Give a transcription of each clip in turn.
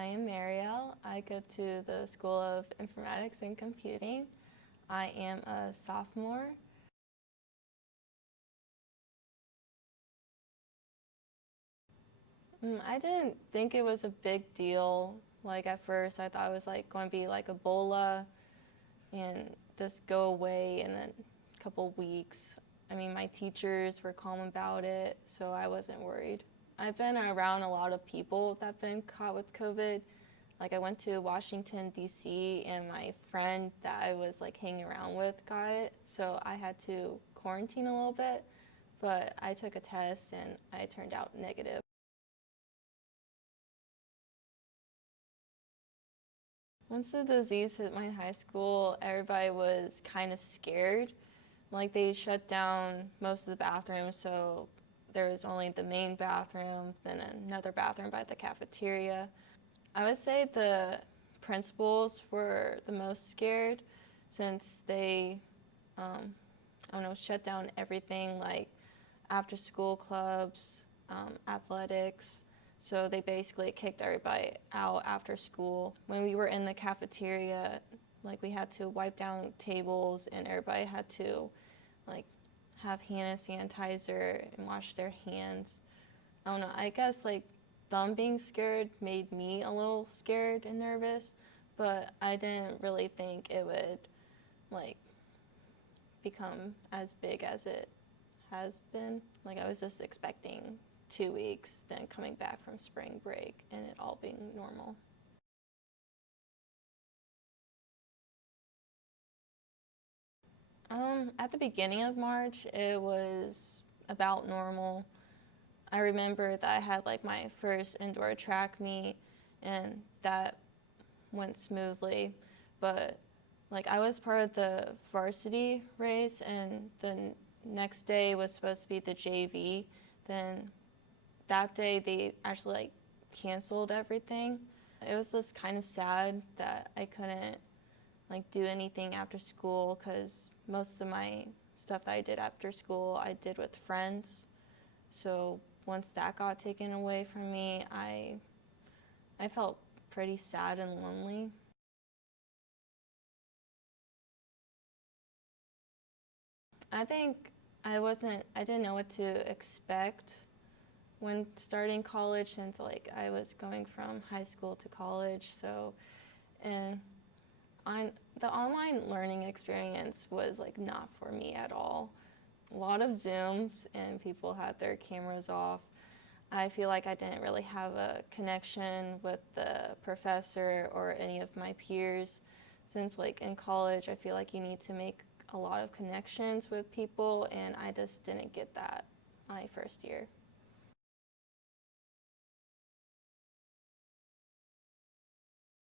I am Marielle. I go to the School of Informatics and Computing. I am a sophomore. I didn't think it was a big deal. Like at first I thought it was like going to be like Ebola and just go away in a couple weeks. I mean, my teachers were calm about it, so I wasn't worried. I've been around a lot of people that have been caught with COVID. Like I went to Washington, D.C., and my friend that I was like hanging around with got it, so I had to quarantine a little bit, but I took a test and I turned out negative. Once the disease hit my high school, everybody was kind of scared. Like they shut down most of the bathrooms, so there was only the main bathroom, then another bathroom by the cafeteria. I would say the principals were the most scared since they, I don't know, shut down everything like after school clubs, athletics. So they basically kicked everybody out after school. When we were in the cafeteria, like we had to wipe down tables and everybody had to like have hand sanitizer and wash their hands. I don't know, I guess like them being scared made me a little scared and nervous, but I didn't really think it would like become as big as it has been. Like I was just expecting 2 weeks, then coming back from spring break and it all being normal. At the beginning of March, it was about normal. I remember that I had like my first indoor track meet and that went smoothly, but like I was part of the varsity race and the next day was supposed to be the JV. Then that day they actually like canceled everything. It was just kind of sad that I couldn't like do anything after school because most of my stuff that I did after school I did with friends. So once that got taken away from me, I felt pretty sad and lonely. I think I didn't know what to expect when starting college since like I was going from high school to college. So, and the online learning experience was like not for me at all. A lot of Zooms and people had their cameras off. I feel like I didn't really have a connection with the professor or any of my peers since like in college I feel like you need to make a lot of connections with people and I just didn't get that my first year.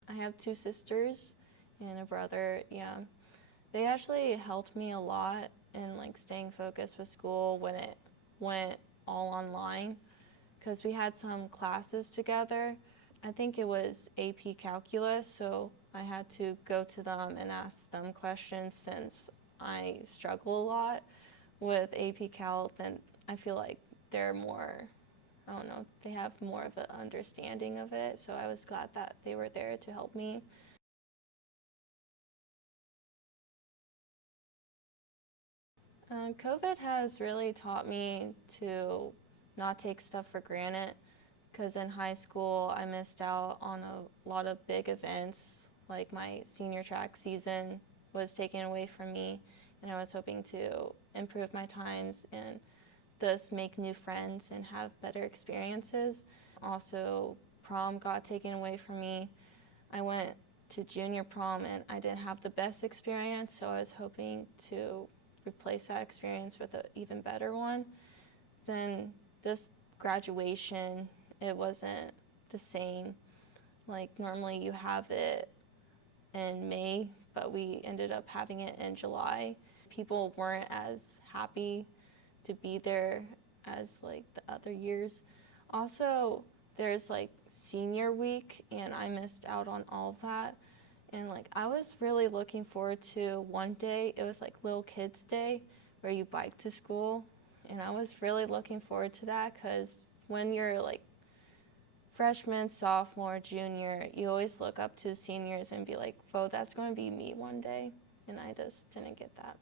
I have two sisters and a brother, yeah. They actually helped me a lot in like staying focused with school when it went all online because we had some classes together. I think it was AP Calculus, so I had to go to them and ask them questions since I struggle a lot with AP Cal. Then I feel like they're more, I don't know, they have more of an understanding of it. So I was glad that they were there to help me. COVID has really taught me to not take stuff for granted because in high school I missed out on a lot of big events. Like my senior track season was taken away from me, and I was hoping to improve my times and just make new friends and have better experiences. Also, prom got taken away from me. I went to junior prom and I didn't have the best experience, so I was hoping to replace that experience with an even better one. Then just graduation, it wasn't the same. Like normally you have it in May, but we ended up having it in July. People weren't as happy to be there as like the other years. Also, there's like senior week and I missed out on all of that. And like I was really looking forward to one day, it was like little kids day where you bike to school. And I was really looking forward to that because when you're like freshman, sophomore, junior, you always look up to seniors and be like, "Whoa, that's going to be me one day," and I just didn't get that.